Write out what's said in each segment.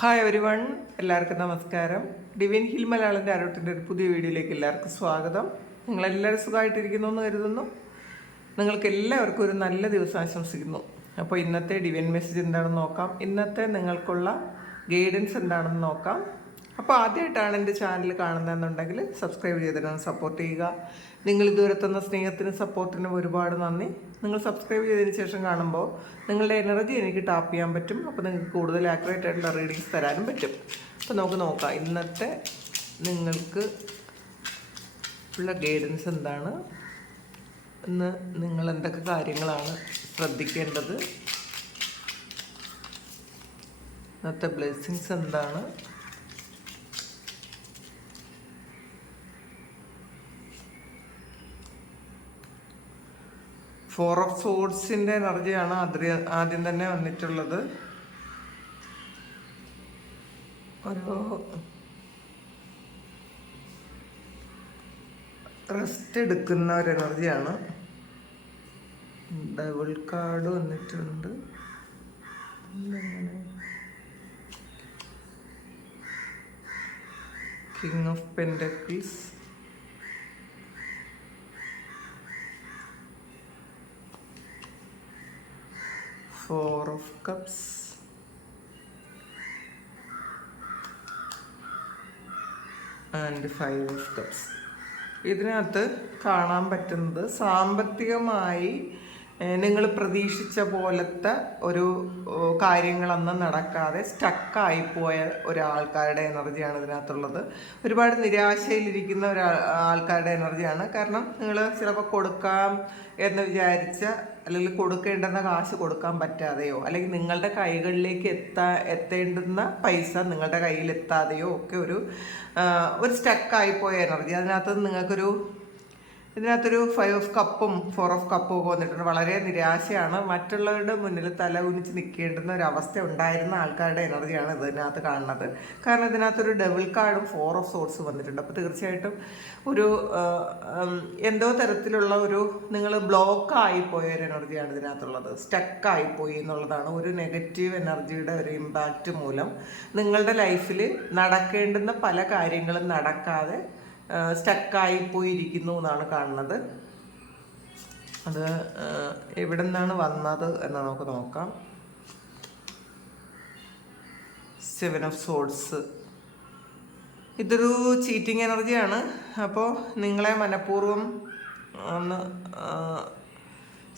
Hi every one, എല്ലാവർക്കും നമസ്കാരം. Divine hill മലയാളത്തിൻ്റെ അരോട്ടിൻ്റെ ഒരു പുതിയ വീഡിയോയിലേക്ക് എല്ലാവർക്കും സ്വാഗതം. നിങ്ങളെല്ലാവരും സുഖമായിട്ടിരിക്കുന്നു എന്ന് കരുതുന്നു. നിങ്ങൾക്ക് എല്ലാവർക്കും ഒരു നല്ല ദിവസം ആശംസിക്കുന്നു. അപ്പോൾ ഇന്നത്തെ ഡിവൈൻ മെസ്സേജ് എന്താണെന്ന് നോക്കാം. ഇന്നത്തെ നിങ്ങൾക്കുള്ള ഗൈഡൻസ് എന്താണെന്ന് നോക്കാം. അപ്പോൾ ആദ്യമായിട്ടാണ് എൻ്റെ ചാനൽ കാണുന്നതെന്നുണ്ടെങ്കിൽ സബ്സ്ക്രൈബ് ചെയ്തിട്ട് സപ്പോർട്ട് ചെയ്യുക. നിങ്ങൾ ഇതുവരെ തന്ന സ്നേഹത്തിനും സപ്പോർട്ടിനും ഒരുപാട് നന്ദി. നിങ്ങൾ സബ്സ്ക്രൈബ് ചെയ്തതിന് ശേഷം കാണുമ്പോൾ നിങ്ങളുടെ എനർജി എനിക്ക് ടാപ്പ് ചെയ്യാൻ പറ്റും. അപ്പോൾ നിങ്ങൾക്ക് കൂടുതൽ ആക്യുറേറ്റ് ആയിട്ടുള്ള റീഡിങ്സ് തരാനും പറ്റും. അപ്പോൾ നമുക്ക് നോക്കാം ഇന്നത്തെ നിങ്ങൾക്ക് ഉള്ള ഗൈഡൻസ് എന്താണ്, ഇന്ന് നിങ്ങൾ എന്തൊക്കെ കാര്യങ്ങളാണ് ശ്രദ്ധിക്കേണ്ടത്, ഇന്നത്തെ ബ്ലെസ്സിങ്സ് എന്താണ്, ഫോർ ഓഫ് സോഡ്സിൻ്റെ എനർജിയാണ് ആദ്യം തന്നെ വന്നിട്ടുള്ളത്. ഒരു റെസ്റ്റ് എടുക്കുന്ന ഒരു എനർജിയാണ്. ഡബിൾ കാർഡ് വന്നിട്ടുണ്ട്. King of pentacles, four of cups, and five of cups. ഇതിനകത്ത് കാണാൻ പറ്റുന്നത് സാമ്പത്തികമായി നിങ്ങൾ പ്രതീക്ഷിച്ച പോലത്തെ ഒരു കാര്യങ്ങളൊന്നും നടക്കാതെ സ്റ്റക്കായിപ്പോയ ഒരാൾക്കാരുടെ എനർജിയാണ് ഇതിനകത്തുള്ളത്. ഒരുപാട് നിരാശയിലിരിക്കുന്ന ആൾക്കാരുടെ എനർജിയാണ്. കാരണം നിങ്ങൾ ചിലപ്പോൾ കൊടുക്കാം എന്ന് വിചാരിച്ച, അല്ലെങ്കിൽ കൊടുക്കേണ്ടുന്ന കാശ് കൊടുക്കാൻ പറ്റാതെയോ, അല്ലെങ്കിൽ നിങ്ങളുടെ കൈകളിലേക്ക് എത്തേണ്ടുന്ന പൈസ നിങ്ങളുടെ കയ്യിൽ എത്താതെയോ ഒക്കെ ഒരു സ്റ്റക്കായിപ്പോയ എനർജി. ഇതിനകത്തൊരു ഫൈവ് ഓഫ് കപ്പും ഫോർ ഓഫ് കപ്പും ഒക്കെ വന്നിട്ടുണ്ട്. വളരെ നിരാശയാണ്. മറ്റുള്ളവരുടെ മുന്നിൽ തല കുനിച്ച് നിൽക്കേണ്ടുന്ന ഒരു അവസ്ഥ ഉണ്ടായിരുന്ന ആൾക്കാരുടെ എനർജിയാണ് ഇതിനകത്ത് കാണുന്നത്. കാരണം ഇതിനകത്തൊരു ഡബിൾ കാർഡും ഫോർ ഓഫ് സോഡ്സ് വന്നിട്ടുണ്ട്. അപ്പോൾ തീർച്ചയായിട്ടും ഒരു എന്തോ തരത്തിലുള്ള നിങ്ങൾ ബ്ലോക്കായിപ്പോയ ഒരു എനർജിയാണ് ഇതിനകത്തുള്ളത്. സ്റ്റക്കായിപ്പോയി എന്നുള്ളതാണ്. ഒരു നെഗറ്റീവ് എനർജിയുടെ ഒരു ഇമ്പാക്റ്റ് മൂലം നിങ്ങളുടെ ലൈഫിൽ നടക്കേണ്ടുന്ന പല കാര്യങ്ങളും നടക്കാതെ സ്റ്റക്കായി പോയിരിക്കുന്നു എന്നാണ് കാണുന്നത്. അത് എവിടെ നിന്നാണ് വന്നത് എന്ന് നമുക്ക് നോക്കാം. സെവൻ ഓഫ് സോഡ്സ്, ഇതൊരു ചീറ്റിംഗ് എനർജിയാണ്. അപ്പോൾ നിങ്ങളെ മനഃപൂർവ്വം ഒന്ന്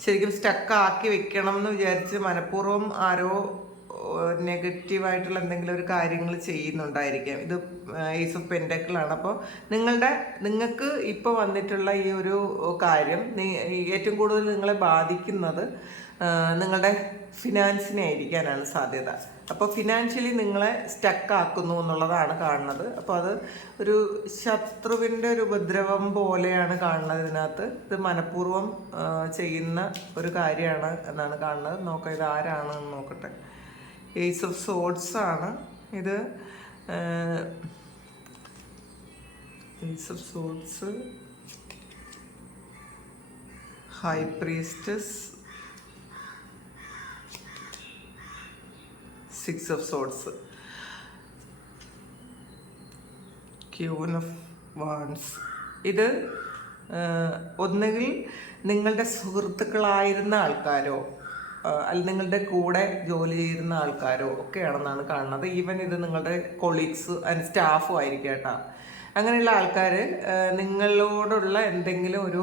ശരിക്കും സ്റ്റക്കാക്കി വെക്കണം എന്ന് വിചാരിച്ച് മനഃപൂർവ്വം ആരോ നെഗറ്റീവായിട്ടുള്ള എന്തെങ്കിലും ഒരു കാര്യങ്ങൾ ചെയ്യുന്നുണ്ടായിരിക്കാം. ഇത് ഏസ് ഓഫ് പെൻറ്റക്കിളാണ്. അപ്പോൾ നിങ്ങൾക്ക് ഇപ്പോൾ വന്നിട്ടുള്ള ഈ ഒരു കാര്യം ഏറ്റവും കൂടുതൽ നിങ്ങളെ ബാധിക്കുന്നത് നിങ്ങളുടെ ഫിനാൻസിനെ ആയിരിക്കാനാണ് സാധ്യത. അപ്പോൾ ഫിനാൻഷ്യലി നിങ്ങളെ സ്റ്റക്കാക്കുന്നു എന്നുള്ളതാണ് കാണുന്നത്. അപ്പോൾ അത് ഒരു ശത്രുവിൻ്റെ ഒരു ഉപദ്രവം പോലെയാണ് കാണുന്നത് ഇതിനകത്ത്. ഇത് മനഃപൂർവ്വം ചെയ്യുന്ന ഒരു കാര്യമാണ് എന്നാണ് കാണുന്നത്. നോക്കാം ഇത് ആരാണെന്ന് നോക്കട്ടെ. ഏസ് ഓഫ് സോഡ്സ് ആണ് ഇത്. Ace of swords, high priestess, six of swords, queen of wands. ഇത് ഒന്നുകിൽ നിങ്ങളുടെ സുഹൃത്തുക്കളായിരുന്ന ആൾക്കാരോ അല്ലെങ്കിൽ നിങ്ങളുടെ കൂടെ ജോലി ചെയ്യുന്ന ആൾക്കാരോ ഒക്കെയാണെന്നാണ് കാണുന്നത്. ഈവൻ ഇത് നിങ്ങളുടെ കൊളീഗ്സ് ആൻഡ് സ്റ്റാഫും ആയിരിക്കും കേട്ടോ. അങ്ങനെയുള്ള ആൾക്കാർ നിങ്ങളോടുള്ള എന്തെങ്കിലും ഒരു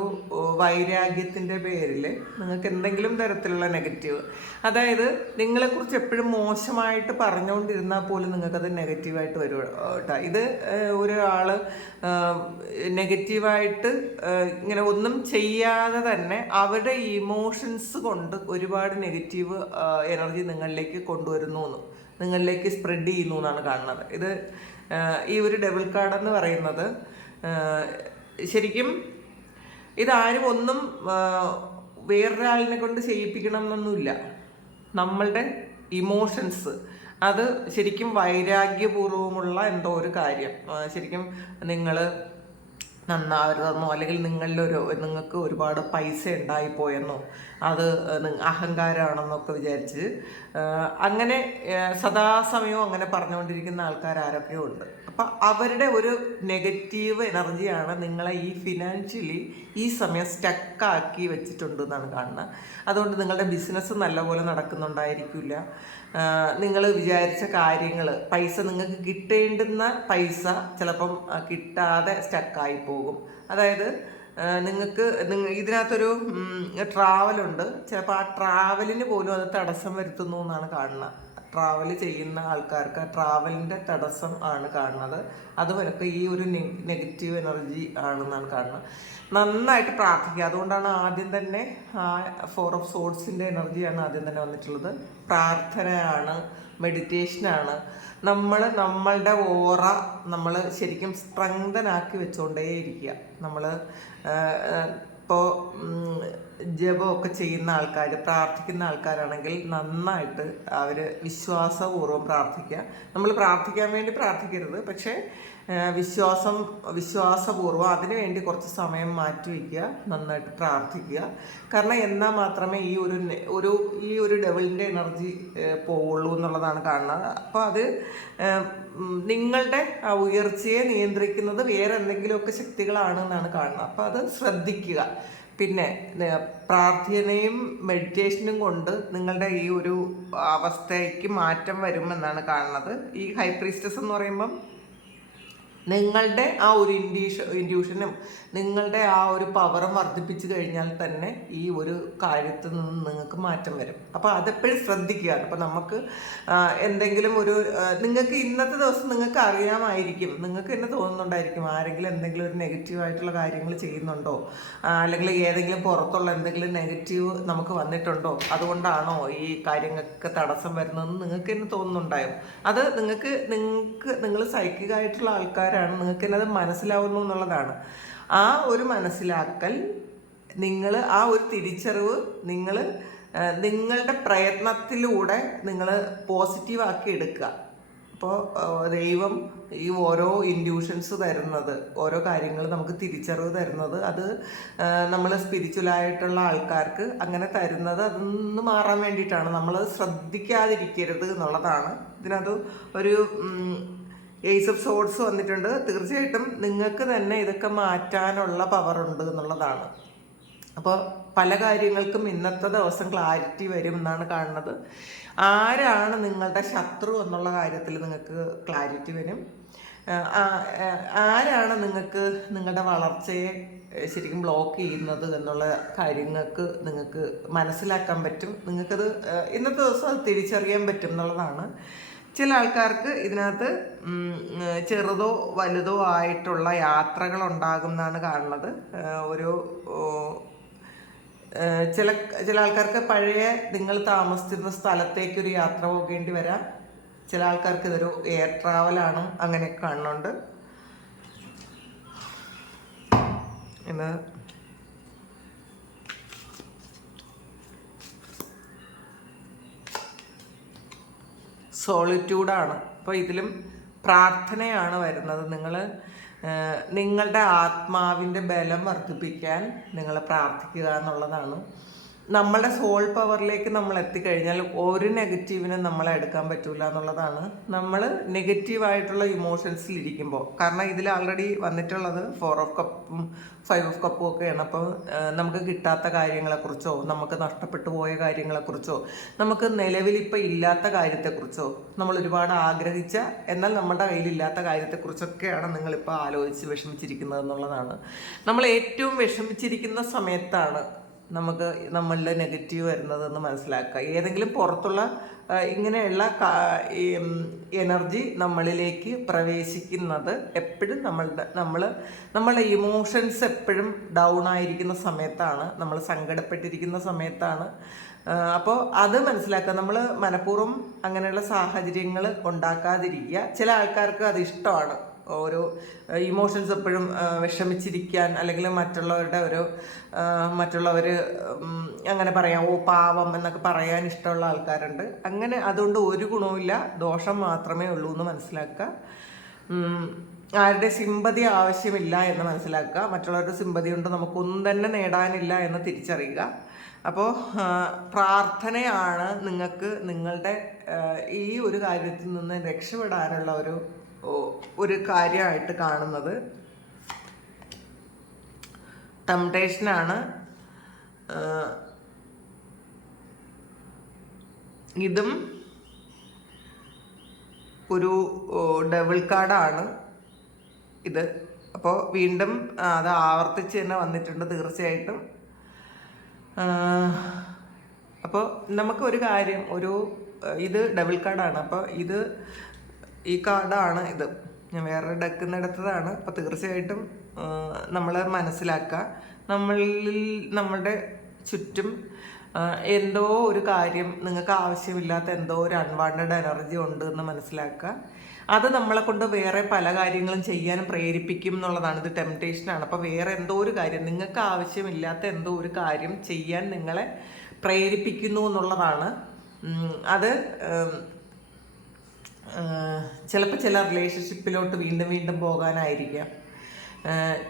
വൈരാഗ്യത്തിൻ്റെ പേരിൽ നിങ്ങൾക്ക് എന്തെങ്കിലും തരത്തിലുള്ള നെഗറ്റീവ്, അതായത് നിങ്ങളെക്കുറിച്ച് എപ്പോഴും മോശമായിട്ട് പറഞ്ഞുകൊണ്ടിരുന്നാൽ പോലും നിങ്ങൾക്കത് നെഗറ്റീവായിട്ട് വരും കേട്ടോ. ഇത് ഒരാൾ നെഗറ്റീവായിട്ട് ഇങ്ങനെ ഒന്നും ചെയ്യാതെ തന്നെ അവരുടെ ഇമോഷൻസ് കൊണ്ട് ഒരുപാട് നെഗറ്റീവ് എനർജി നിങ്ങളിലേക്ക് കൊണ്ടുവരുന്നു, നിങ്ങളിലേക്ക് സ്പ്രെഡ് ചെയ്യുന്നു എന്നാണ് കാണുന്നത്. ഇത് ഈ ഒരു ഡബിൾ കാർഡ് എന്ന് പറയുന്നത് ശരിക്കും ഇതാരും ഒന്നും വേറൊരാളിനെ കൊണ്ട് ചെയ്യിപ്പിക്കണം എന്നൊന്നുമില്ല. നമ്മളുടെ ഇമോഷൻസ് അത് ശരിക്കും വൈരാഗ്യപൂർവമുള്ള എന്തോ ഒരു കാര്യം. ശരിക്കും നിങ്ങൾ നന്നാവരുതെന്നോ അല്ലെങ്കിൽ നിങ്ങൾക്ക് ഒരുപാട് പൈസ ഉണ്ടായിപ്പോയെന്നോ അത് അഹങ്കാരമാണെന്നൊക്കെ വിചാരിച്ച് അങ്ങനെ സദാസമയവും അങ്ങനെ പറഞ്ഞുകൊണ്ടിരിക്കുന്ന ആൾക്കാർ ആരൊക്കെയോ ഉണ്ട്. അപ്പം അവരുടെ ഒരു നെഗറ്റീവ് എനർജിയാണ് നിങ്ങളെ ഈ ഫിനാൻഷ്യലി ഈ സമയം സ്റ്റക്കാക്കി വെച്ചിട്ടുണ്ട് എന്നാണ് കാണുന്നത്. അതുകൊണ്ട് നിങ്ങളുടെ ബിസിനസ് നല്ലപോലെ നടക്കുന്നുണ്ടായിരിക്കില്ല. നിങ്ങൾ വിചാരിച്ച കാര്യങ്ങൾ, പൈസ നിങ്ങൾക്ക് കിട്ടേണ്ടുന്ന പൈസ ചിലപ്പം കിട്ടാതെ സ്റ്റക്കായി പോകും. അതായത് നിങ്ങൾക്ക് ഇതിനകത്തൊരു ട്രാവലുണ്ട്. ചിലപ്പോൾ ആ ട്രാവലിന് പോലും അത് തടസ്സം വരുത്തുന്നു എന്നാണ് കാണുന്നത്. ട്രാവൽ ചെയ്യുന്ന ആൾക്കാർക്ക് ആ ട്രാവലിൻ്റെ തടസ്സം ആണ് കാണുന്നത്. അതുപോലൊക്കെ ഈ ഒരു നെഗറ്റീവ് എനർജി ആണെന്നാണ് കാണുന്നത്. നന്നായിട്ട് പ്രാർത്ഥിക്കുക. അതുകൊണ്ടാണ് ആദ്യം തന്നെ ആ 4 ഓഫ് സോഡ്സിൻ്റെ എനർജിയാണ് ആദ്യം തന്നെ വന്നിട്ടുള്ളത്. പ്രാർത്ഥനയാണ്, മെഡിറ്റേഷനാണ്. നമ്മളുടെ ഓറ നമ്മൾ ശരിക്കും സ്ട്രെങ്തനാക്കി വെച്ചുകൊണ്ടേ ഇരിക്കുക. നമ്മൾ ഇപ്പോൾ ജപമൊക്കെ ചെയ്യുന്ന ആൾക്കാർ, പ്രാർത്ഥിക്കുന്ന ആൾക്കാരാണെങ്കിൽ നന്നായിട്ട് അവർ വിശ്വാസപൂർവ്വം പ്രാർത്ഥിക്കുക. നമ്മൾ പ്രാർത്ഥിക്കാൻ വേണ്ടി പ്രാർത്ഥിക്കരുത്, പക്ഷേ വിശ്വാസപൂർവ്വം അതിനു വേണ്ടി കുറച്ച് സമയം മാറ്റി വയ്ക്കുക, നന്നായിട്ട് പ്രാർത്ഥിക്കുക. കാരണം എന്നാൽ മാത്രമേ ഈ ഒരു ഡെവിളിൻ്റെ എനർജി പോവുള്ളൂ എന്നുള്ളതാണ് കാണുന്നത്. അപ്പോൾ അത് നിങ്ങളുടെ ആ ഉയർച്ചയെ നിയന്ത്രിക്കുന്നത് വേറെ എന്തെങ്കിലുമൊക്കെ ശക്തികളാണെന്നാണ് കാണുന്നത്. അപ്പോൾ അത് ശ്രദ്ധിക്കുക. പിന്നെ പ്രാർത്ഥനയും മെഡിറ്റേഷനും കൊണ്ട് നിങ്ങളുടെ ഈ ഒരു അവസ്ഥയ്ക്ക് മാറ്റം വരുമെന്നാണ് കാണുന്നത്. ഈ ഹൈ പ്രീസ്റ്റസ് എന്ന് പറയുമ്പം നിങ്ങളുടെ ആ ഒരു ഇൻഡ്യൂഷനും നിങ്ങളുടെ ആ ഒരു പവറും വർദ്ധിപ്പിച്ചു കഴിഞ്ഞാൽ തന്നെ ഈ ഒരു കാര്യത്തിൽ നിന്ന് നിങ്ങൾക്ക് മാറ്റം വരും. അപ്പോൾ അതെപ്പോഴും ശ്രദ്ധിക്കുക. അപ്പോൾ നമുക്ക് എന്തെങ്കിലും നിങ്ങൾക്ക് ഇന്നത്തെ ദിവസം നിങ്ങൾക്ക് അറിയാമായിരിക്കും, നിങ്ങൾക്ക് തന്നെ തോന്നുന്നുണ്ടായിരിക്കും ആരെങ്കിലും എന്തെങ്കിലും ഒരു നെഗറ്റീവായിട്ടുള്ള കാര്യങ്ങൾ ചെയ്യുന്നുണ്ടോ, അല്ലെങ്കിൽ ഏതെങ്കിലും പുറത്തുള്ള എന്തെങ്കിലും നെഗറ്റീവ് നമുക്ക് വന്നിട്ടുണ്ടോ, അതുകൊണ്ടാണോ ഈ കാര്യങ്ങൾക്ക് തടസ്സം വരുന്നതെന്ന് നിങ്ങൾക്ക് തന്നെ തോന്നുന്നുണ്ടാവും. അത് നിങ്ങൾ സൈക്കിക്കായിട്ടുള്ള ആൾക്കാരാണ്, നിങ്ങൾക്ക് തന്നെ അത് മനസ്സിലാവുന്നു എന്നുള്ളതാണ്. ആ ഒരു മനസ്സിലാക്കൽ, ആ ഒരു തിരിച്ചറിവ് നിങ്ങളുടെ പ്രയത്നത്തിലൂടെ നിങ്ങൾ പോസിറ്റീവാക്കി എടുക്കുക. അപ്പോൾ ദൈവം ഈ ഓരോ ഇൻഡ്യൂഷൻസ് തരുന്നത്, ഓരോ കാര്യങ്ങൾ നമുക്ക് തിരിച്ചറിവ് തരുന്നത്, അത് നമ്മൾ സ്പിരിച്വലായിട്ടുള്ള ആൾക്കാർക്ക് അങ്ങനെ തരുന്നത് അതൊന്ന് മാറാൻ വേണ്ടിയിട്ടാണ്. നമ്മൾ ശ്രദ്ധിക്കാതിരിക്കരുത് എന്നുള്ളതാണ്. ഇതിനകത്ത് ഒരു ഏസ് ഓഫ് സോഡ്സ് വന്നിട്ടുണ്ട്. തീർച്ചയായിട്ടും നിങ്ങൾക്ക് തന്നെ ഇതൊക്കെ മാറ്റാനുള്ള പവറുണ്ട് എന്നുള്ളതാണ്. അപ്പോൾ പല കാര്യങ്ങൾക്കും ഇന്നത്തെ ദിവസം ക്ലാരിറ്റി വരും എന്നാണ് കാണുന്നത്. ആരാണ് നിങ്ങളുടെ ശത്രു എന്നുള്ള കാര്യത്തിൽ നിങ്ങൾക്ക് ക്ലാരിറ്റി വരും. ആരാണ് നിങ്ങളുടെ വളർച്ചയെ ശരിക്കും ബ്ലോക്ക് ചെയ്യുന്നത് എന്നുള്ള കാര്യങ്ങൾക്ക് നിങ്ങൾക്ക് മനസ്സിലാക്കാൻ പറ്റും. നിങ്ങൾക്കത് ഇന്നത്തെ ദിവസം അത് തിരിച്ചറിയാൻ പറ്റും എന്നുള്ളതാണ്. ചില ആൾക്കാർക്ക് ഇതിനകത്ത് ചെറുതോ വലുതോ ആയിട്ടുള്ള യാത്രകൾ ഉണ്ടാകും എന്നാണ് കാണുന്നത്. ചില ആൾക്കാർക്ക് പഴയ നിങ്ങൾ താമസിച്ചിരുന്ന സ്ഥലത്തേക്കൊരു യാത്ര പോകേണ്ടി വരാം. ചില ആൾക്കാർക്ക് ഇതൊരു എയർ ട്രാവലാണ്, അങ്ങനെയൊക്കെ കാണുന്നുണ്ട്. ഇത് സോളിറ്റ്യൂഡാണ്. അപ്പോൾ ഇതിലും പ്രാർത്ഥനയാണ് വരുന്നത്. നിങ്ങളുടെ ആത്മാവിൻ്റെ ബലം വർദ്ധിപ്പിക്കാൻ നിങ്ങൾ പ്രാർത്ഥിക്കുക എന്നുള്ളതാണ്. നമ്മളുടെ സോൾ പവറിലേക്ക് നമ്മൾ എത്തിക്കഴിഞ്ഞാൽ ഒരു നെഗറ്റീവിനെ നമ്മളെ എടുക്കാൻ പറ്റില്ല എന്നുള്ളതാണ്. നമ്മൾ നെഗറ്റീവായിട്ടുള്ള ഇമോഷൻസിൽ ഇരിക്കുമ്പോൾ, കാരണം ഇതിൽ ആൾറെഡി വന്നിട്ടുള്ളത് 4 ഓഫ് കപ്പും 5 ഓഫ് കപ്പും ഒക്കെയാണ്. അപ്പോൾ നമുക്ക് കിട്ടാത്ത കാര്യങ്ങളെക്കുറിച്ചോ, നമുക്ക് നഷ്ടപ്പെട്ടു പോയ കാര്യങ്ങളെക്കുറിച്ചോ, നമുക്ക് നിലവിൽ ഇപ്പം ഇല്ലാത്ത കാര്യത്തെക്കുറിച്ചോ, നമ്മൾ ഒരുപാട് ആഗ്രഹിച്ച എന്നാൽ നമ്മുടെ കയ്യിലില്ലാത്ത കാര്യത്തെക്കുറിച്ചൊക്കെയാണ് നിങ്ങളിപ്പോൾ ആലോചിച്ച് വിഷമിച്ചിരിക്കുന്നത് എന്നുള്ളതാണ്. നമ്മൾ ഏറ്റവും വിഷമിച്ചിരിക്കുന്ന സമയത്താണ് നമുക്ക് നമ്മളുടെ നെഗറ്റീവ് വരുന്നതെന്ന് മനസ്സിലാക്കുക. ഏതെങ്കിലും പുറത്തുള്ള ഇങ്ങനെയുള്ള എനർജി നമ്മളിലേക്ക് പ്രവേശിക്കുന്നത് എപ്പോഴും നമ്മളുടെ ഇമോഷൻസ് എപ്പോഴും ഡൗൺ ആയിരിക്കുന്ന സമയത്താണ്, നമ്മൾ സങ്കടപ്പെട്ടിരിക്കുന്ന സമയത്താണ്. അപ്പോൾ അത് മനസ്സിലാക്കുക. നമ്മൾ മനഃപൂർവ്വം അങ്ങനെയുള്ള സാഹചര്യങ്ങൾ ഉണ്ടാക്കാതിരിക്കുക. ചില ആൾക്കാർക്ക് അത് ഇഷ്ടമാണ്, ഓരോ ഇമോഷൻസ് എപ്പോഴും വിഷമിച്ചിരിക്കാൻ, അല്ലെങ്കിൽ മറ്റുള്ളവർ അങ്ങനെ പറയാം, ഓ പാവം എന്നൊക്കെ പറയാൻ ഇഷ്ടമുള്ള ആൾക്കാരുണ്ട്. അങ്ങനെ അതുകൊണ്ട് ഒരു ഗുണവുമില്ല, ദോഷം മാത്രമേ ഉള്ളൂ എന്ന് മനസ്സിലാക്കുക. ആരുടെ സിമ്പതി ആവശ്യമില്ല എന്ന് മനസ്സിലാക്കുക. മറ്റുള്ളവരുടെ സിമ്പതി കൊണ്ട് നമുക്കൊന്നും തന്നെ നേടാനില്ല എന്ന് തിരിച്ചറിയുക. അപ്പോൾ പ്രാർത്ഥനയാണ് നിങ്ങൾക്ക് നിങ്ങളുടെ ഈ ഒരു കാര്യത്തിൽ നിന്ന് രക്ഷപ്പെടാനുള്ള ഒരു കാര്യമായിട്ട് കാണുന്നത്. ടെംപ്ടേഷനാണ്. ഇതും ഒരു ഡബിൾ കാർഡാണ് ഇത്. അപ്പോൾ വീണ്ടും അത് ആവർത്തിച്ച് തന്നെ വന്നിട്ടുണ്ട് തീർച്ചയായിട്ടും. അപ്പോൾ നമുക്കൊരു കാര്യം, ഇത് ഡബിൾ കാർഡാണ്. അപ്പോൾ ഈ കാർഡാണ് ഇത്. ഞാൻ വേറെ ഡെക്കിൽ നിന്ന് എടുത്തതാണ്. അപ്പോൾ തീർച്ചയായിട്ടും നമ്മൾ മനസ്സിലാക്കുക, നമ്മളുടെ ചുറ്റും എന്തോ ഒരു കാര്യം, നിങ്ങൾക്ക് ആവശ്യമില്ലാത്ത എന്തോ ഒരു അൺവാണ്ടഡ് എനർജി ഉണ്ട് എന്ന് മനസ്സിലാക്കുക. അത് നമ്മളെ കൊണ്ട് വേറെ പല കാര്യങ്ങളും ചെയ്യാൻ പ്രേരിപ്പിക്കും എന്നുള്ളതാണ്. ഇത് ടെംപ്ടേഷനാണ്. അപ്പോൾ വേറെ എന്തോ ഒരു കാര്യം, നിങ്ങൾക്ക് ആവശ്യമില്ലാത്ത എന്തോ ഒരു കാര്യം ചെയ്യാൻ നിങ്ങളെ പ്രേരിപ്പിക്കുന്നു എന്നുള്ളതാണ്. അത് ചിലപ്പോൾ ചില റിലേഷൻഷിപ്പിലോട്ട് വീണ്ടും വീണ്ടും പോകാനായിരിക്കാം.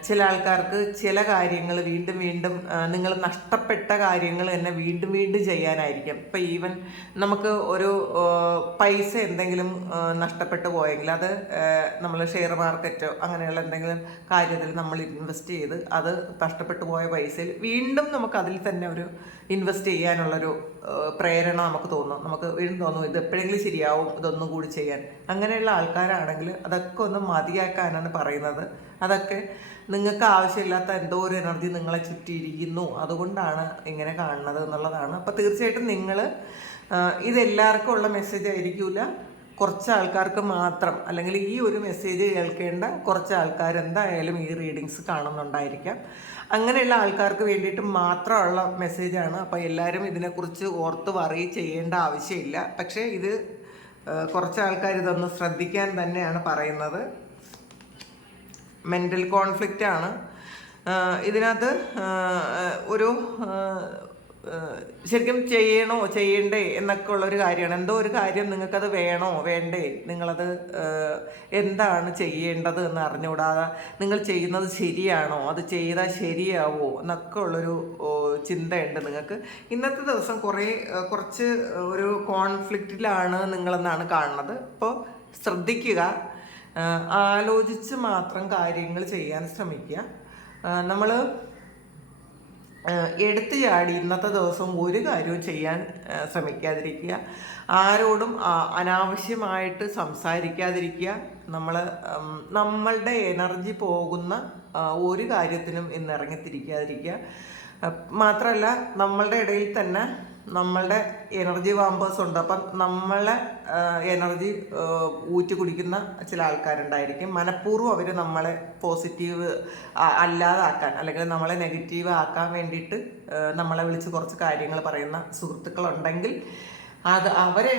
ചില ആൾക്കാർക്ക് ചില കാര്യങ്ങൾ വീണ്ടും വീണ്ടും, നിങ്ങൾ നഷ്ടപ്പെട്ട കാര്യങ്ങൾ തന്നെ വീണ്ടും വീണ്ടും ചെയ്യാനായിരിക്കും. ഇപ്പം ഈവൻ നമുക്ക് ഒരു പൈസ എന്തെങ്കിലും നഷ്ടപ്പെട്ടു പോയെങ്കിൽ അത് നമ്മൾ ഷെയർ മാർക്കറ്റോ അങ്ങനെയുള്ള എന്തെങ്കിലും കാര്യത്തിൽ നമ്മൾ ഇൻവെസ്റ്റ് ചെയ്ത് അത് നഷ്ടപ്പെട്ടു പോയ പൈസയിൽ വീണ്ടും നമുക്ക് അതിൽ തന്നെ ഒരു ഇൻവെസ്റ്റ് ചെയ്യാനുള്ളൊരു പ്രേരണ നമുക്ക് തോന്നും. നമുക്ക് വീണ്ടും തോന്നും ഇത് എപ്പോഴെങ്കിലും ശരിയാവും, ഇതൊന്നും കൂടി ചെയ്യാൻ. അങ്ങനെയുള്ള ആൾക്കാരാണെങ്കിൽ അതൊക്കെ ഒന്ന് മതിയാക്കാനാണ് പറയുന്നത്. അതൊക്കെ നിങ്ങൾക്ക് ആവശ്യമില്ലാത്ത എന്തോ ഒരു എനർജി നിങ്ങളെ ചുറ്റിയിരിക്കുന്നു, അതുകൊണ്ടാണ് ഇങ്ങനെ കാണുന്നത് എന്നുള്ളതാണ്. അപ്പോൾ തീർച്ചയായിട്ടും നിങ്ങൾ ഇതെല്ലാവർക്കും ഉള്ള മെസ്സേജ് ആയിരിക്കില്ല. കുറച്ച് ആൾക്കാർക്ക് മാത്രം, അല്ലെങ്കിൽ ഈ ഒരു മെസ്സേജ് കേൾക്കേണ്ട കുറച്ച് ആൾക്കാർ എന്തായാലും ഈ റീഡിങ്സ് കാണുന്നുണ്ടായിരിക്കാം. അങ്ങനെയുള്ള ആൾക്കാർക്ക് വേണ്ടിയിട്ട് മാത്രമുള്ള മെസ്സേജാണ്. അപ്പോൾ എല്ലാവരും ഇതിനെക്കുറിച്ച് ഓർത്ത് വറി ചെയ്യേണ്ട ആവശ്യമില്ല. പക്ഷേ ഇത് കുറച്ച് ആൾക്കാർ ഇതൊന്ന് ശ്രദ്ധിക്കാൻ തന്നെയാണ് പറയുന്നത്. മെൻ്റൽ കോൺഫ്ലിക്റ്റ് ആണ് ഇതിനകത്ത്. ഒരു ശരിക്കും ചെയ്യണോ ചെയ്യണ്ടേ എന്നൊക്കെ ഉള്ളൊരു കാര്യമാണ്. എന്തോ ഒരു കാര്യം നിങ്ങൾക്കത് വേണോ വേണ്ടേ, നിങ്ങളത് എന്താണ് ചെയ്യേണ്ടത് എന്ന് അറിഞ്ഞുകൂടാതെ നിങ്ങൾ ചെയ്യുന്നത് ശരിയാണോ, അത് ചെയ്താൽ ശരിയാവോ എന്നൊക്കെ ഉള്ളൊരു ചിന്തയുണ്ട് നിങ്ങൾക്ക്. ഇന്നത്തെ ദിവസം കുറച്ച് ഒരു കോൺഫ്ലിക്റ്റിലാണ് നിങ്ങളെന്നാണ് കാണുന്നത്. അപ്പോൾ ശ്രദ്ധിക്കുക, ആലോചിച്ച് മാത്രം കാര്യങ്ങൾ ചെയ്യാൻ ശ്രമിക്കുക. നമ്മൾ എടുത്തു ചാടി ഇന്നത്തെ ദിവസം ഒരു കാര്യവും ചെയ്യാൻ ശ്രമിക്കാതിരിക്കുക. ആരോടും അനാവശ്യമായിട്ട് സംസാരിക്കാതിരിക്കുക. നമ്മളുടെ എനർജി പോകുന്ന ഒരു കാര്യത്തിനും ഇന്ന് ഇറങ്ങിത്തിരിക്കാതിരിക്കുക. മാത്രമല്ല നമ്മളുടെ ഇടയിൽ തന്നെ നമ്മളുടെ എനർജി വാമ്പേഴ്സ് ഉണ്ട്. അപ്പം നമ്മളെ എനർജി ഊറ്റി കുടിക്കുന്ന ചില ആൾക്കാരുണ്ടായിരിക്കും. മനഃപൂർവ്വം അവർ നമ്മളെ പോസിറ്റീവ് അല്ലാതാക്കാൻ, അല്ലെങ്കിൽ നമ്മളെ നെഗറ്റീവ് ആക്കാൻ വേണ്ടിയിട്ട് നമ്മളെ വിളിച്ച് കുറച്ച് കാര്യങ്ങൾ പറയുന്ന സുഹൃത്തുക്കളുണ്ടെങ്കിൽ അവരെ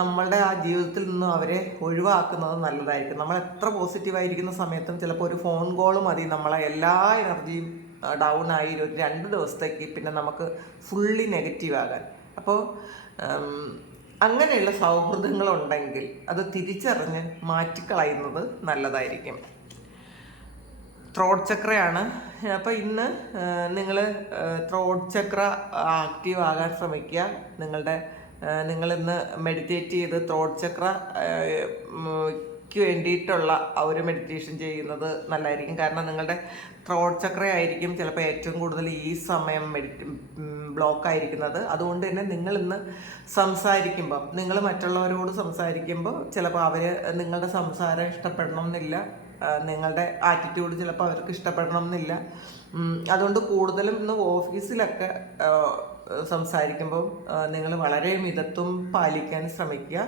നമ്മളുടെ ആ ജീവിതത്തിൽ നിന്നും അവരെ ഒഴിവാക്കുന്നത് നല്ലതായിരിക്കും. നമ്മൾ എത്ര പോസിറ്റീവായിരിക്കുന്ന സമയത്തും ചിലപ്പോൾ ഒരു ഫോൺ കോൾ മതി നമ്മളെ എല്ലാ എനർജിയും ഡൗൺ ആയി 2 ദിവസത്തേക്ക് പിന്നെ നമുക്ക് ഫുള്ളി നെഗറ്റീവ് ആകാൻ. അപ്പോൾ അങ്ങനെയുള്ള സൗഹൃദങ്ങളുണ്ടെങ്കിൽ അത് തിരിച്ചറിഞ്ഞ് മാറ്റിക്കളയുന്നത് നല്ലതായിരിക്കും. ത്രോട്ട് ചക്രയാണ്. അപ്പോൾ ഇന്ന് നിങ്ങൾ ത്രോട്ട് ചക്ര ആക്റ്റീവ് ആകാൻ ശ്രമിക്കുക. നിങ്ങളിന്ന് മെഡിറ്റേറ്റ് ചെയ്ത് ത്രോട്ട് ചക്രയ്ക്ക് വേണ്ടിയിട്ടുള്ള ഒരു മെഡിറ്റേഷൻ ചെയ്യുന്നത് നല്ലതായിരിക്കും. കാരണം നിങ്ങളുടെ ത്രോട്ട് ചക്ര ആയിരിക്കും ചിലപ്പോൾ ഏറ്റവും കൂടുതൽ ഈ സമയം ബ്ലോക്ക് ആയിരിക്കുന്നത്. അതുകൊണ്ട് തന്നെ നിങ്ങളിന്ന് സംസാരിക്കുമ്പോൾ, നിങ്ങൾ മറ്റുള്ളവരോട് സംസാരിക്കുമ്പോൾ ചിലപ്പോൾ നിങ്ങളുടെ സംസാരം ഇഷ്ടപ്പെടണം എന്നില്ല, നിങ്ങളുടെ ആറ്റിറ്റ്യൂഡ് ചിലപ്പോൾ അവർക്ക് ഇഷ്ടപ്പെടണം എന്നില്ല. അതുകൊണ്ട് കൂടുതലും ഇന്ന് ഓഫീസിലൊക്കെ സംസാരിക്കുമ്പോൾ നിങ്ങൾ വളരെ മിതത്വം പാലിക്കാൻ ശ്രമിക്കുക.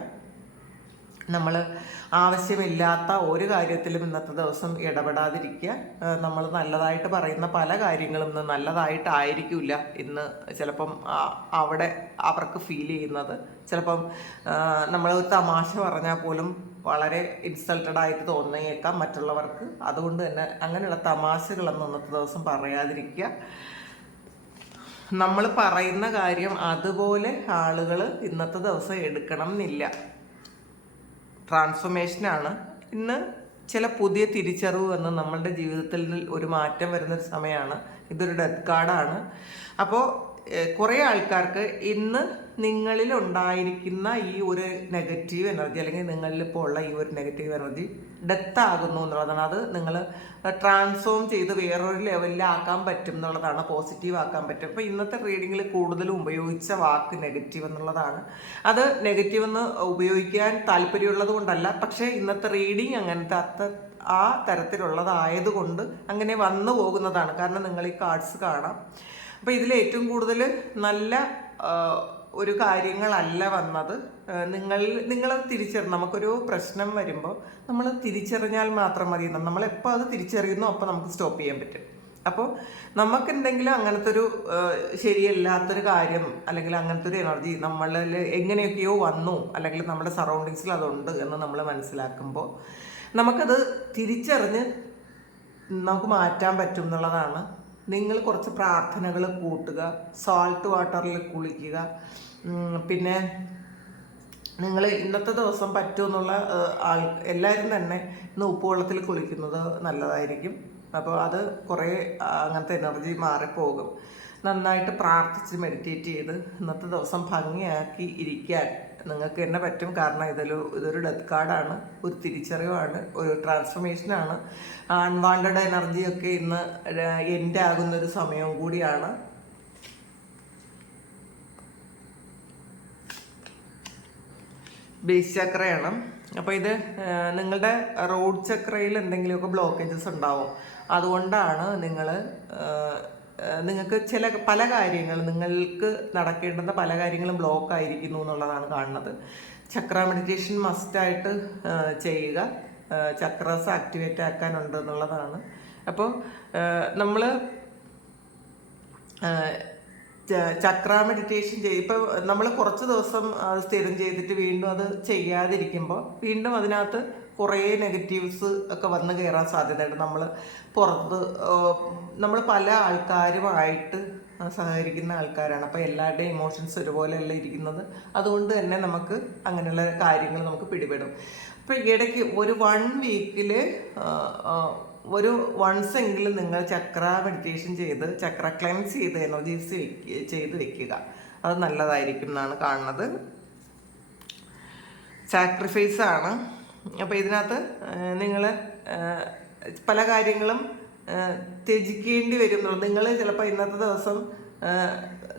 നമ്മൾ ആവശ്യമില്ലാത്ത ഒരു കാര്യത്തിലും ഇന്നത്തെ ദിവസം ഇടപെടാതിരിക്കുക. നമ്മൾ നല്ലതായിട്ട് പറയുന്ന പല കാര്യങ്ങളും ഇന്ന് നല്ലതായിട്ടായിരിക്കില്ല ഇന്ന് ചിലപ്പം അവിടെ അവർക്ക് ഫീൽ ചെയ്യുന്നത്. ചിലപ്പം നമ്മളൊരു തമാശ പറഞ്ഞാൽ പോലും വളരെ ഇൻസൾട്ടഡ് ആയിട്ട് തോന്നിയേക്കാം മറ്റുള്ളവർക്ക്. അതുകൊണ്ട് തന്നെ അങ്ങനെയുള്ള തമാശകളൊന്നും ഇന്നത്തെ ദിവസം പറയാതിരിക്കുക. നമ്മൾ പറയുന്ന കാര്യം അതുപോലെ ആളുകൾ ഇന്നത്തെ ദിവസം എടുക്കണം എന്നില്ല. ട്രാൻസ്ഫോർമേഷനാണ്. ഇന്ന് ചില പുതിയ തിരിച്ചറിവ് വന്ന് നമ്മളുടെ ജീവിതത്തിൽ ഒരു മാറ്റം വരുന്നൊരു സമയമാണ്. ഇതൊരു ഡെത്ത് കാർഡാണ്. അപ്പോൾ കുറേ ആൾക്കാർക്ക് ഇന്ന് നിങ്ങളിൽ ഉണ്ടായിരിക്കുന്ന ഈ ഒരു നെഗറ്റീവ് എനർജി, അല്ലെങ്കിൽ നിങ്ങളിലിപ്പോൾ ഉള്ള ഈ ഒരു നെഗറ്റീവ് എനർജി ഡെത്ത് ആകുന്നു എന്നുള്ളതാണ്. അത് നിങ്ങൾ ട്രാൻസ്ഫോം ചെയ്ത് വേറൊരു ലെവലിലാക്കാൻ പറ്റും എന്നുള്ളതാണ്, പോസിറ്റീവ് ആക്കാൻ പറ്റും. അപ്പോൾ ഇന്നത്തെ റീഡിങ്ങിൽ കൂടുതലും ഉപയോഗിച്ച വാക്ക് നെഗറ്റീവ് എന്നുള്ളതാണ്. അത് നെഗറ്റീവ് എന്ന് ഉപയോഗിക്കാൻ താല്പര്യമുള്ളത് കൊണ്ടല്ല, പക്ഷേ ഇന്നത്തെ റീഡിങ് അങ്ങനത്തെ ആ തരത്തിലുള്ളതായതുകൊണ്ട് അങ്ങനെ വന്നു പോകുന്നതാണ്. കാരണം നിങ്ങൾ ഈ കാർഡ്സ് കാണാം. അപ്പോൾ ഇതിൽ ഏറ്റവും കൂടുതൽ നല്ല ഒരു കാര്യങ്ങളല്ല വന്നത്. നിങ്ങളത് തിരിച്ചറിഞ്ഞ്, നമുക്കൊരു പ്രശ്നം വരുമ്പോൾ നമ്മൾ തിരിച്ചറിഞ്ഞാൽ മാത്രം മതി. നമ്മളെപ്പോൾ അത് തിരിച്ചറിയുന്നു അപ്പോൾ നമുക്ക് സ്റ്റോപ്പ് ചെയ്യാൻ പറ്റും. അപ്പോൾ നമുക്കെന്തെങ്കിലും അങ്ങനത്തെ ഒരു ശരിയല്ലാത്തൊരു കാര്യം, അല്ലെങ്കിൽ അങ്ങനത്തെ ഒരു എനർജി നമ്മളിൽ എങ്ങനെയൊക്കെയോ വന്നു, അല്ലെങ്കിൽ നമ്മുടെ സറൗണ്ടിങ്സിൽ അതുണ്ട് എന്ന് നമ്മൾ മനസ്സിലാക്കുമ്പോൾ നമുക്കത് തിരിച്ചറിഞ്ഞ് നമുക്ക് മാറ്റാൻ പറ്റും എന്നുള്ളതാണ്. നിങ്ങൾ കുറച്ച് പ്രാർത്ഥനകൾ കൂട്ടുക, സോൾട്ട് വാട്ടറിൽ കുളിക്കുക. പിന്നെ നിങ്ങൾ ഇന്നത്തെ ദിവസം പറ്റുമെന്നുള്ള എല്ലാവരും തന്നെ ഇന്ന് ഉപ്പുവെള്ളത്തിൽ കുളിക്കുന്നത് നല്ലതായിരിക്കും. അപ്പോൾ അത് കുറേ അങ്ങനത്തെ എനർജി മാറിപ്പോകും. നന്നായിട്ട് പ്രാർത്ഥിച്ച് മെഡിറ്റേറ്റ് ചെയ്ത് ഇന്നത്തെ ദിവസം ഭംഗിയാക്കി ഇരിക്കാൻ നിങ്ങൾക്ക് തന്നെ പറ്റും. കാരണം ഇതൊരു ഡെത്ത് കാർഡാണ്, ഒരു തിരിച്ചറിവാണ്, ഒരു ട്രാൻസ്ഫർമേഷനാണ്. അൺവാണ്ടഡ് എനർജിയൊക്കെ ഇന്ന് എൻഡ് ആകുന്നൊരു സമയവും കൂടിയാണ്. ബേസ് ചക്രയാണ്. അപ്പോൾ ഇത് നിങ്ങളുടെ റോഡ് ചക്രയിൽ എന്തെങ്കിലുമൊക്കെ ബ്ലോക്കേജസ് ഉണ്ടാവും. അതുകൊണ്ടാണ് നിങ്ങൾക്ക് പല കാര്യങ്ങൾ, നിങ്ങൾക്ക് നടക്കേണ്ടുന്ന പല കാര്യങ്ങളും ബ്ലോക്ക് ആയിരിക്കുന്നു എന്നുള്ളതാണ് കാണുന്നത്. ചക്ര മെഡിറ്റേഷൻ മസ്റ്റായിട്ട് ചെയ്യുക. ചക്രാസ് ആക്ടിവേറ്റ് ആക്കാനുണ്ട് എന്നുള്ളതാണ്. അപ്പോൾ നമ്മൾ ചക്ര മെഡിറ്റേഷൻ ഇപ്പോൾ നമ്മൾ കുറച്ച് ദിവസം സ്ഥിരം ചെയ്തിട്ട് വീണ്ടും അത് ചെയ്യാതിരിക്കുമ്പോൾ വീണ്ടും അതിനകത്ത് കുറേ നെഗറ്റീവ്സ് ഒക്കെ വന്ന് കയറാൻ സാധ്യതയുണ്ട്. നമ്മൾ പല ആൾക്കാരുമായിട്ട് സഹകരിക്കുന്ന ആൾക്കാരാണ്. അപ്പോൾ എല്ലാവരുടെയും ഇമോഷൻസ് ഒരുപോലെയല്ല ഇരിക്കുന്നത്. അതുകൊണ്ട് തന്നെ നമുക്ക് അങ്ങനെയുള്ള കാര്യങ്ങൾ നമുക്ക് പിടിപെടും. അപ്പോൾ ഇടയ്ക്ക് ഒരു 1 വീക്കിൽ വൺസ് എങ്കിലും നിങ്ങൾ ചക്ര മെഡിറ്റേഷൻ ചെയ്ത് ചക്ര ക്ലെൻസ് ചെയ്ത് എനർജീസ് ചെയ്ത് വെക്കുക. അത് നല്ലതായിരിക്കും എന്നാണ് കാണുന്നത്. സാക്രിഫൈസ് ആണ്. അപ്പോൾ ഇതിനകത്ത് നിങ്ങൾ പല കാര്യങ്ങളും ത്യജിക്കേണ്ടി വരും. നിങ്ങൾ ചിലപ്പോൾ ഇന്നത്തെ ദിവസം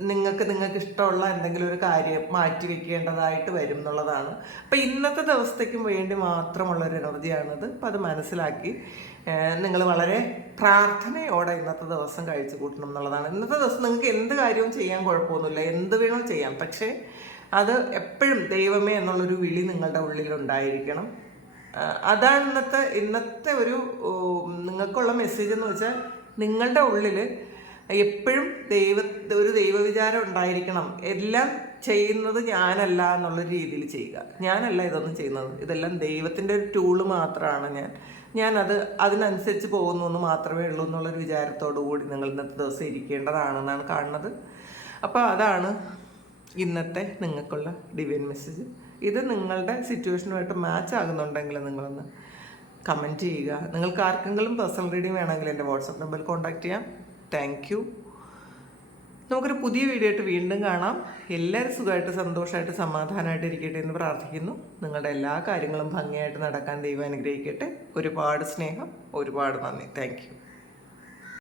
നിങ്ങൾക്ക് ഇഷ്ടമുള്ള എന്തെങ്കിലും ഒരു കാര്യം മാറ്റി വെക്കേണ്ടതായിട്ട് വരും എന്നുള്ളതാണ്. അപ്പോൾ ഇന്നത്തെ ദിവസത്തേക്കും വേണ്ടി മാത്രമുള്ളൊരു എനർജിയാണിത്. അപ്പോൾ അത് മനസ്സിലാക്കി നിങ്ങൾ വളരെ പ്രാർത്ഥനയോടെ ഇന്നത്തെ ദിവസം കഴിച്ചു കൂട്ടണം എന്നുള്ളതാണ്. ഇന്നത്തെ ദിവസം നിങ്ങൾക്ക് എന്ത് കാര്യവും ചെയ്യാൻ കുഴപ്പമൊന്നുമില്ല, എന്ത് വേണോ ചെയ്യാം. പക്ഷേ അത് എപ്പോഴും ദൈവമേ എന്നുള്ളൊരു വിളി നിങ്ങളുടെ ഉള്ളിലുണ്ടായിരിക്കണം. അതാണ് ഇന്നത്തെ ഒരു നിങ്ങൾക്കുള്ള മെസ്സേജ് എന്ന് വെച്ചാൽ, നിങ്ങളുടെ ഉള്ളിൽ എപ്പോഴും ഒരു ദൈവവിചാരം ഉണ്ടായിരിക്കണം. എല്ലാം ചെയ്യുന്നത് ഞാനല്ല എന്നുള്ള രീതിയിൽ ചെയ്യുക. ഞാനല്ല ഇതൊന്നും ചെയ്യുന്നത്, ഇതെല്ലാം ദൈവത്തിൻ്റെ ഒരു ടൂള് മാത്രമാണ്. ഞാനത് അതിനനുസരിച്ച് പോകുന്നു എന്ന് മാത്രമേ ഉള്ളൂ എന്നുള്ളൊരു വിചാരത്തോടു കൂടി നിങ്ങൾ ഇന്നത്തെ ദിവസം ഇരിക്കേണ്ടതാണെന്നാണ് കാണുന്നത്. അപ്പോൾ അതാണ് ഇന്നത്തെ നിങ്ങൾക്കുള്ള ഡിവൈൻ മെസ്സേജ്. ഇത് നിങ്ങളുടെ സിറ്റുവേഷനുമായിട്ട് മാച്ച് ആകുന്നുണ്ടെങ്കിൽ നിങ്ങളൊന്ന് കമൻറ്റ് ചെയ്യുക. നിങ്ങൾക്ക് ആർക്കെങ്കിലും പേഴ്സണൽ റീഡിങ് വേണമെങ്കിൽ എൻ്റെ വാട്സപ്പ് നമ്പറിൽ കോൺടാക്റ്റ് ചെയ്യാം. Thank you. നമുക്കൊരു പുതിയ വീഡിയോ ആയിട്ട് വീണ്ടും കാണാം. എല്ലാവരും സുഖമായിട്ട് സന്തോഷമായിട്ട് സമാധാനമായിട്ട് ഇരിക്കട്ടെ എന്ന് പ്രാർത്ഥിക്കുന്നു. നിങ്ങളുടെ എല്ലാ കാര്യങ്ങളും ഭംഗിയായിട്ട് നടക്കാൻ ദൈവം അനുഗ്രഹിക്കട്ടെ. ഒരുപാട് സ്നേഹം, ഒരുപാട് നന്ദി. Thank you.